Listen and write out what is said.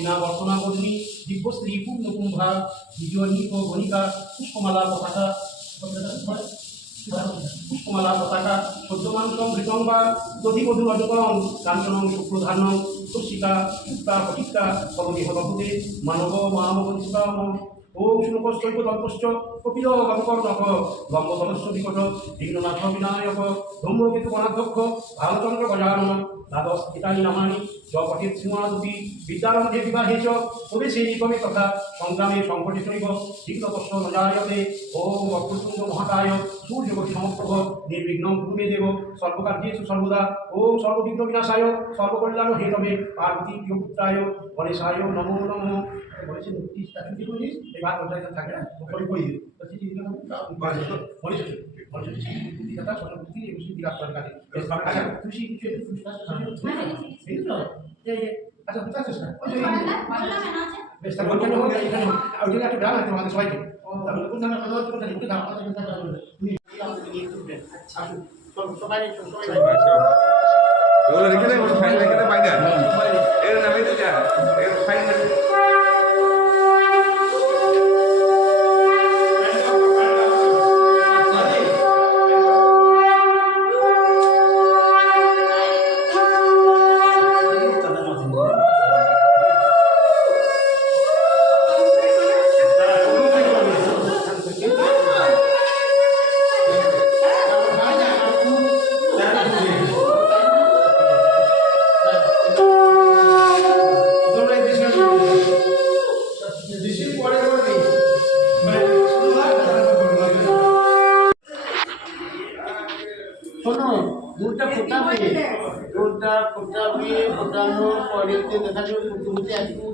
সেনা বর্তনা কর্মী দিব্যশ্রী পূর্ণকুম্ভা বিজয়নীক গণিকা পুষ্পমালা পতাকা পুষ্পমালা পতাকা সদ্যমান্তম ঘৃতম্বা দধিমধু অজকং কাঞ্চনং শুক্রধান্যং তুষিকা সুক্তা পটিকা ভগবতি ভগবতে মানব মামবঞ্চিতাম ওম শুনকশ্চৈব তল্পশ্চ কপিল গঙ্কর্ণক গঙ্গতলস্য বিকট বিঘ্ননাথ বিনায়ক ধূম্রকেতু গণাধ্যক্ষ ভালচন্দ্র গজানন দ্বাদশ গীতানি নামানি জপঠিত সিংহাদুতি বিদ্যারম্ভে বিবাহে চ প্রবেশে নিগমে তথা সংগ্রামে সংকটে চৈব বিঘ্নকষ্ট নজায়তে ওম অপ্রতুঙ্গ মহাকায় সূর্যবতী সমপ্রভ নির্বিঘ্নং কুরুমে দেব সর্বকার্যেষু সর্বদা ওম সর্ববিঘ্ন বিনাশায় সর্বকল্যাণ হেতবে পার্বতী প্রিয়পুত্রায় গণেশায় নমো নমঃ। বলেছেন চিঠি করিস এই বাদ ওটা থাকে না পড়ি পড়ি তো চিঠি দিলে বলেছেন চিঠি কথা সর্বপ্রতি এই বিষয় দিলা আপনার কাছে আচ্ছা খুশি কিছু এই তো এই আচ্ছা বুঝতে পারছিস না বেশ তাহলে ওইখানে হোক এখানে ওইখানে একটা ডাল আছে আমাদের সবাইকে তাহলে কোন নামে অনুরোধ করতে উঠে দাও আমাদের চিন্তা করা হবে তুমি আমাদের নিয়ে উঠবে আচ্ছা সবাই ওগুলো রেখে দেয় ফাইল রেখে দেয় বাইরে এর নামে তো যা এর ফাইল শোনো দুধটা ফোটাবে দুধটা ফোটাবে ফোটানোর পরে দেখা যাবে ফুটে একটু